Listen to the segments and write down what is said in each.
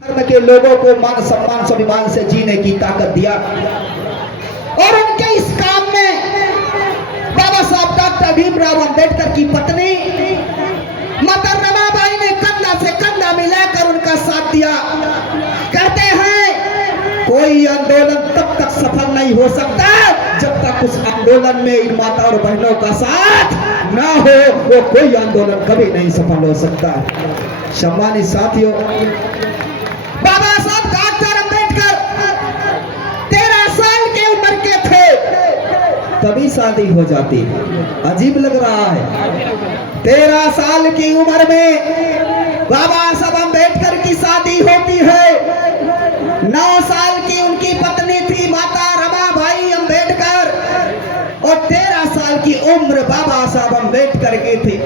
धर्म के लोगों को मान सम्मान स्वाभिमान से जीने की ताकत दिया और उनके इस काम में बाबा साहब डॉक्टर भीमराव अंबेडकर की पत्नी माता रमाबाई ने कंधा से कंधा मिलाकर उनका साथ दिया। कहते हैं कोई आंदोलन तब तक सफल नहीं हो सकता जब तक उस आंदोलन में इन माता और बहनों का साथ ना हो, वो कोई आंदोलन कभी नहीं सफल हो सकता। सम्मानित साथियों, बाबा साहब डॉक्टर अंबेडकर 13 साल की उम्र के थे तभी शादी हो जाती है। अजीब लग रहा है, 13 साल की उम्र में बाबा साहब अंबेडकर की शादी होती है। 9 साल की उनकी पत्नी थी माता रमाबाई अंबेडकर और 13 साल की उम्र बाबा साहब अंबेडकर की थी।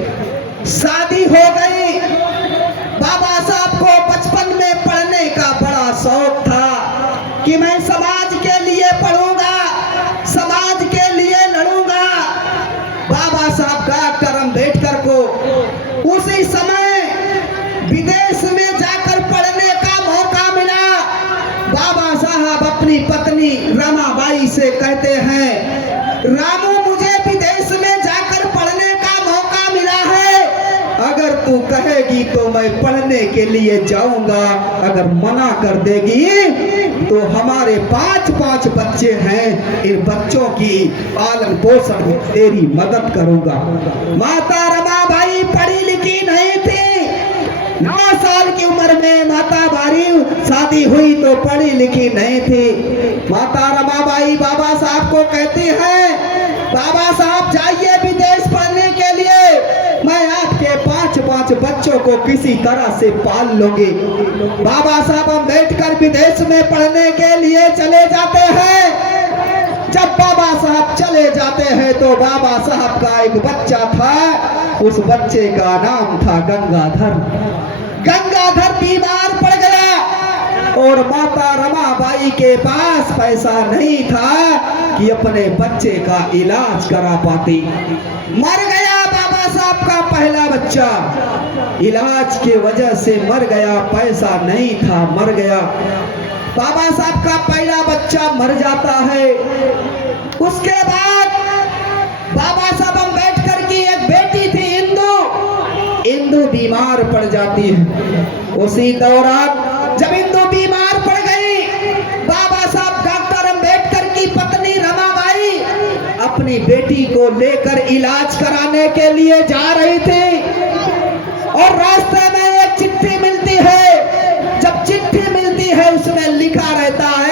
शादी हो गई। बाबा साहब को बचपन में पढ़ने का बड़ा शौक था कि मैं समाज के लिए पढ़ूंगा, समाज के लिए लड़ूंगा। बाबा साहब डॉक्टर अंबेडकर को उसी समय विदेश में जाकर पढ़ने का मौका मिला। बाबा साहब अपनी पत्नी रमाबाई से कहते हैं, रामू मुझे विदेश में जाकर पढ़ने का मौका मिला है, अगर तू कहेगी तो मैं पढ़ने के लिए जाऊंगा, अगर मना कर देगी तो हमारे 5 बच्चे हैं, इन बच्चों की पालन पोषण में तेरी मदद करूंगा। माता रमाबाई पढ़ी लिखी नहीं थी। 9 साल की उम्र में माता बारी शादी हुई तो पढ़ी लिखी नहीं थी। माता रमाबाई बाबा साहब को कहती है, बाबा साहब जाइए विदेश पढ़ने के लिए, मैं आपके 5 बच्चों को किसी तरह से पाल लूंगी। बाबा साहब अंबेडकर विदेश में पढ़ने के लिए चले जाते हैं। जब बाबा साहब चले जाते हैं तो बाबा साहब का एक बच्चा था, उस बच्चे का नाम था गंगाधर। गंगाधर बीमार पड़ गया और माता रमाबाई के पास पैसा नहीं था कि अपने बच्चे का इलाज करा पाती। मर गया बाबा साहब का पहला बच्चा, इलाज के वजह से मर गया, पैसा नहीं था, मर गया। बाबा साहब का पहला बच्चा मर जाता है। उसके बाद बाबा साहब अंबेडकर की एक बेटी थी इंदु बीमार पड़ जाती है। उसी दौरान जब इंदु बीमार पड़ गई, बाबा साहब डॉक्टर अंबेडकर की पत्नी रमाबाई अपनी बेटी को लेकर इलाज कराने के लिए जा रही थी और रास्ते में एक चिट्ठी मिलती है। जब चिट्ठी मिलती है उसमें लिखा रहता है,